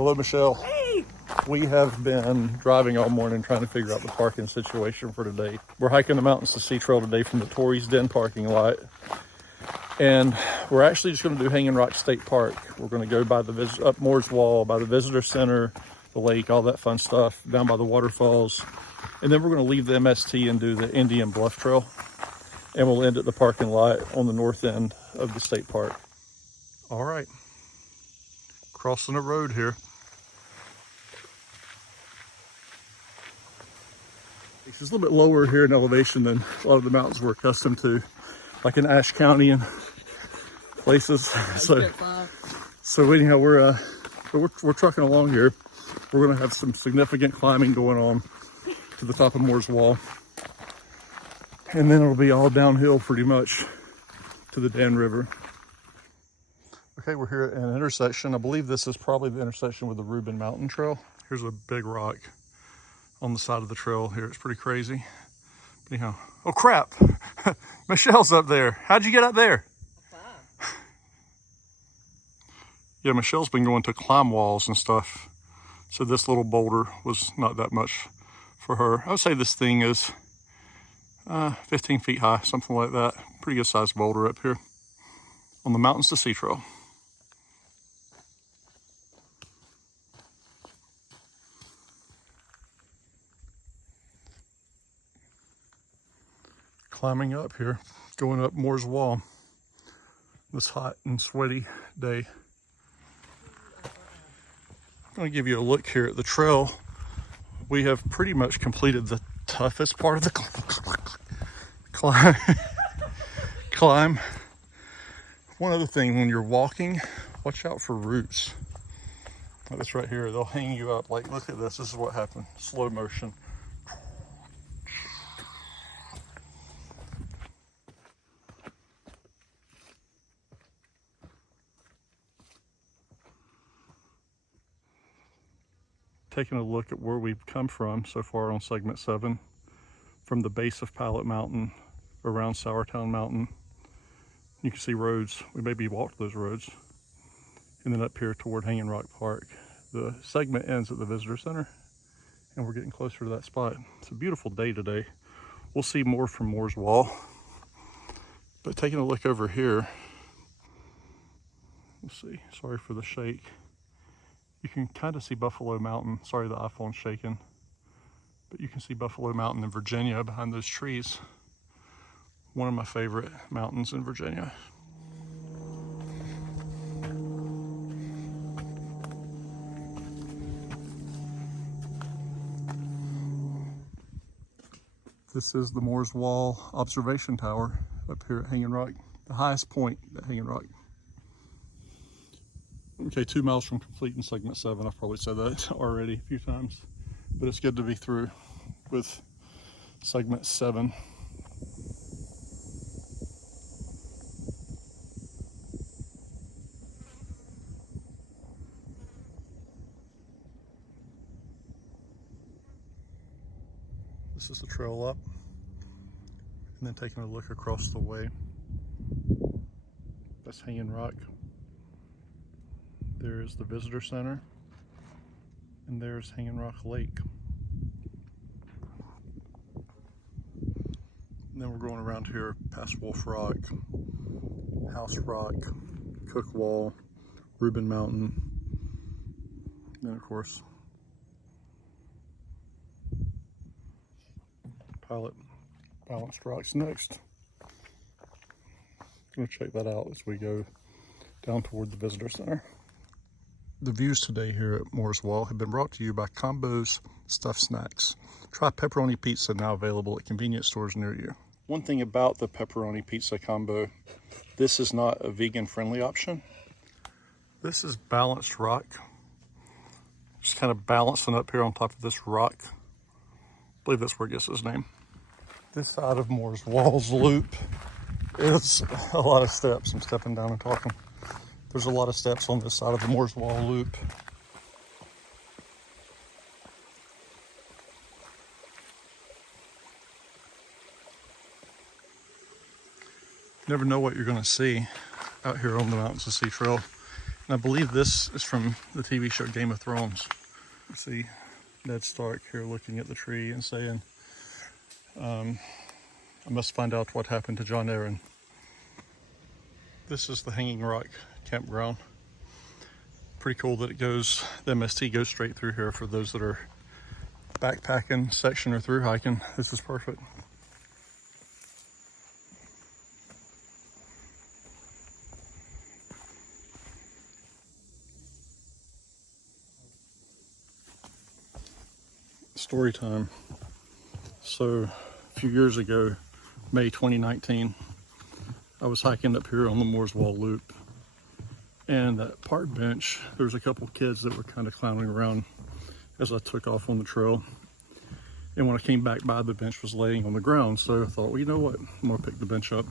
Hello, Michelle. Hey! We have been driving all morning trying to figure out the parking situation for today. We're hiking the Mountains to Sea Trail today from the Tory's Den parking lot. And we're actually just going to do Hanging Rock State Park. We're going to go by the up Moore's Wall, by the visitor center, the lake, all that fun stuff, down by the waterfalls. And then we're going to leave the MST and do the Indian Bluff Trail. And we'll end at the parking lot on the north end of the state park. All right, crossing the road here. It's a little bit lower here in elevation than a lot of the mountains we're accustomed to, like in Ashe County and places. So anyhow, we're trucking along here. We're going to have some significant climbing going on to the top of Moore's Wall, and then it'll be all downhill pretty much to the Dan River. Okay, we're here at an intersection. I believe this is probably the intersection with the Reuben Mountain Trail. Here's a big rock on the side of the trail here. It's pretty crazy. But anyhow, oh crap! Michelle's up there. How'd you get up there? Yeah, Michelle's been going to climb walls and stuff. So this little boulder was not that much for her. I would say this thing is 15 feet high, something like that. Pretty good sized boulder up here on the Mountains to Sea Trail. Climbing up here, going up Moore's Wall this hot and sweaty day. I'm going to give you a look here at the trail. We have pretty much completed the toughest part of the climb. One other thing, when you're walking, watch out for roots. Like this right here, they'll hang you up. Like, look at this. This is what happened. Slow motion. Taking a look at where we've come from so far on segment 7, from the base of Pilot Mountain around Sourtown Mountain. You can see roads. We maybe walked those roads. And then up here toward Hanging Rock Park. The segment ends at the visitor center, and we're getting closer to that spot. It's a beautiful day today. We'll see more from Moore's Wall. But taking a look over here, let's see, sorry for the shake. You can kind of see Buffalo Mountain. Sorry, the iPhone's shaking. But you can see Buffalo Mountain in Virginia behind those trees. One of my favorite mountains in Virginia. This is the Moore's Wall Observation Tower up here at Hanging Rock, the highest point at Hanging Rock. Okay, 2 miles from completing segment 7. I've probably said that already a few times, but it's good to be through with segment 7. This is the trail up, and then taking a look across the way. That's Hanging Rock. There's the visitor center, and there's Hanging Rock Lake. And then we're going around here past Wolf Rock, House Rock, Cook Wall, Reuben Mountain, and then of course Balanced Rocks next. I'm going to check that out as we go down toward the visitor center. The views today here at Moore's Wall have been brought to you by Combo's Stuffed Snacks. Try pepperoni pizza, now available at convenience stores near you. One thing about the pepperoni pizza combo, this is not a vegan-friendly option. This is Balanced Rock. Just kind of balancing up here on top of this rock. I believe that's where it gets its name. This side of Moore's Wall's loop is a lot of steps. I'm stepping down and talking. There's a lot of steps on this side of the Moore's Wall loop. Never know what you're going to see out here on the Mountains to Sea Trail. And I believe this is from the TV show Game of Thrones. Let's see Ned Stark here looking at the tree and saying, I must find out what happened to John Aaron. This is the Hanging Rock campground. Pretty cool that it goes, the MST goes straight through here for those that are backpacking section or through hiking. This is perfect. Story time. So a few years ago, May 2019, I was hiking up here on the Mooreswall Loop, and that park bench, there was a couple kids that were kind of clowning around as I took off on the trail. And when I came back by, the bench was laying on the ground. So I thought, well, you know what? I'm gonna pick the bench up.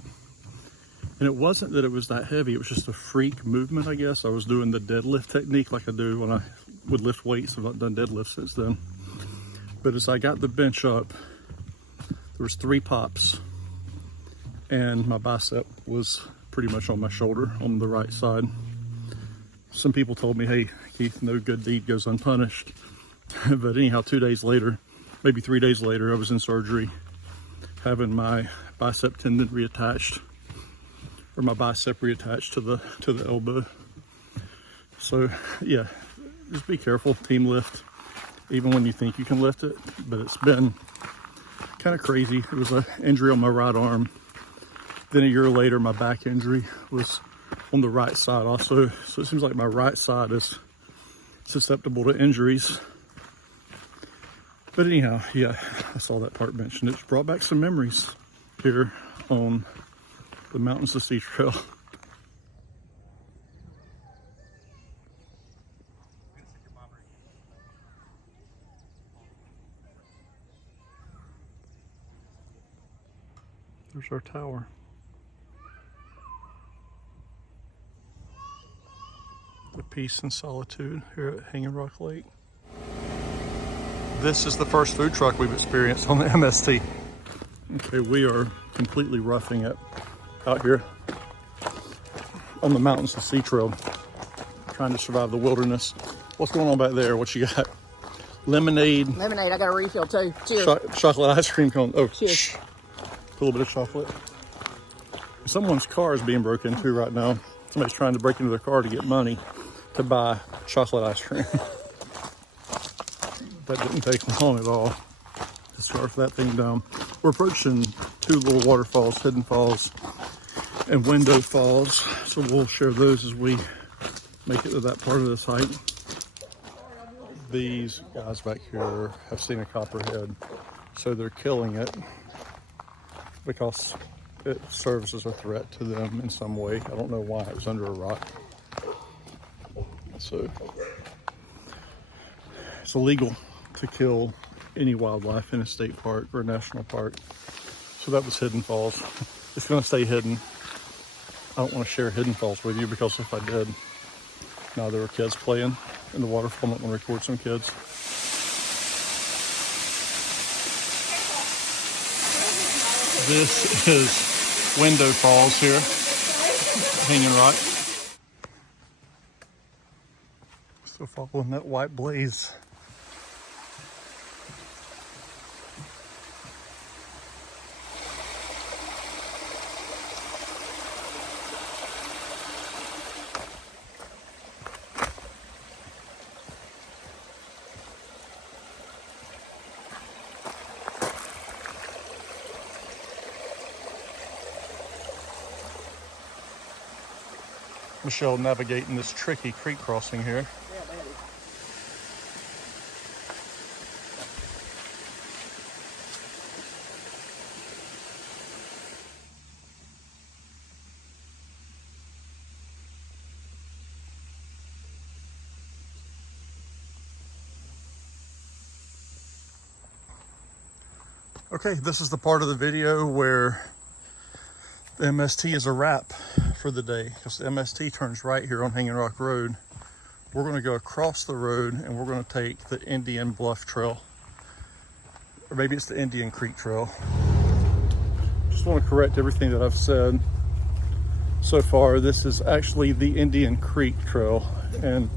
And it wasn't that it was that heavy. It was just a freak movement, I guess. I was doing the deadlift technique like I do when I would lift weights. I've not done deadlifts since then. But as I got the bench up, there was 3 pops, and my bicep was pretty much on my shoulder on the right side. Some people told me, hey, Keith, no good deed goes unpunished. But anyhow, 2 days later, maybe 3 days later, I was in surgery having my bicep tendon reattached, or my bicep reattached to the elbow. So yeah, just be careful, team lift, even when you think you can lift it. But it's been kind of crazy. It was an injury on my right arm. Then a year later, my back injury was on the right side also. So it seems like my right side is susceptible to injuries. But anyhow, yeah, I saw that park bench and it's brought back some memories here on the Mountains to Sea Trail. There's our tower. The peace and solitude here at Hanging Rock Lake. This is the first food truck we've experienced on the MST. Okay, we are completely roughing it out here on the Mountains to Sea Trail, trying to survive the wilderness. What's going on back there? What you got? Lemonade. Lemonade, I got a refill too. Cheers. Chocolate ice cream cone. Oh, cheers. Shh. A little bit of chocolate. Someone's car is being broken into right now. Somebody's trying to break into their car to get money to buy chocolate ice cream. That didn't take long at all to scarf that thing down. We're approaching 2 little waterfalls, Hidden Falls and Window Falls. So we'll share those as we make it to that part of this hike. These guys back here have seen a copperhead, so they're killing it because it serves as a threat to them in some way. I don't know why. It was under a rock. So it's illegal to kill any wildlife in a state park or a national park. So that was Hidden Falls. It's going to stay hidden. I don't want to share Hidden Falls with you because if I did, now there were kids playing in the waterfall. I'm not going to record some kids. This is Window Falls here, Hanging Rock. Still following that white blaze. Michelle navigating this tricky creek crossing here. Yeah, baby. Okay, this is the part of the video where the MST is a wrap for the day, because the MST turns right here on Hanging Rock Road. We're going to go across the road and we're going to take the Indian Bluff Trail, or maybe it's the Indian Creek Trail. Just want to correct everything that I've said. so far. This is actually the Indian Creek Trail, and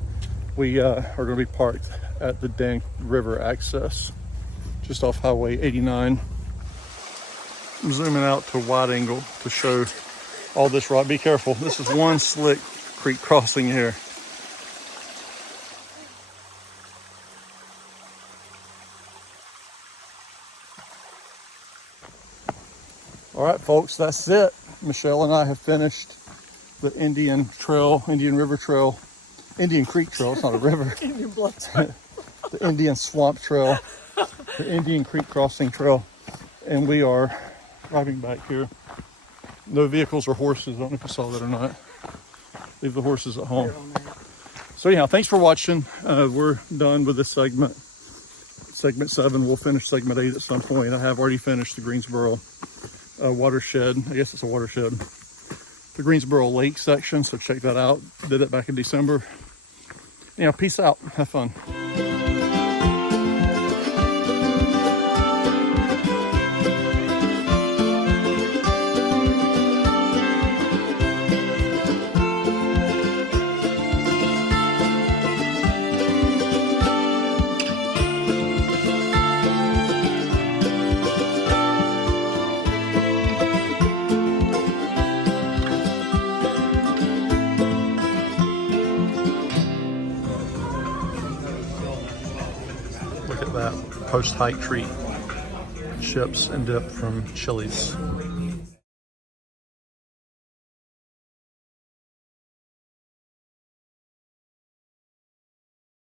we are going to be parked at the Dan River access, just off Highway 89. I'm zooming out to wide angle to show all this rock. Be careful. This is one slick creek crossing here. All right, folks, that's it. Michelle and I have finished the Indian River Trail, Indian Creek Trail. It's not a river. Indian Blood Trail. The Indian Swamp Trail, the Indian Creek Crossing Trail, and we are driving back here. No vehicles or horses. I don't know if you saw that or not. Leave the horses at home. So anyhow, thanks for watching. We're done with this segment. Segment 7. We'll finish segment 8 at some point. I have already finished the Greensboro watershed. I guess it's a watershed. The Greensboro Lake section. So check that out. Did it back in December. Yeah, peace out. Have fun. Look at that post-hike treat. Chips and dip from Chili's.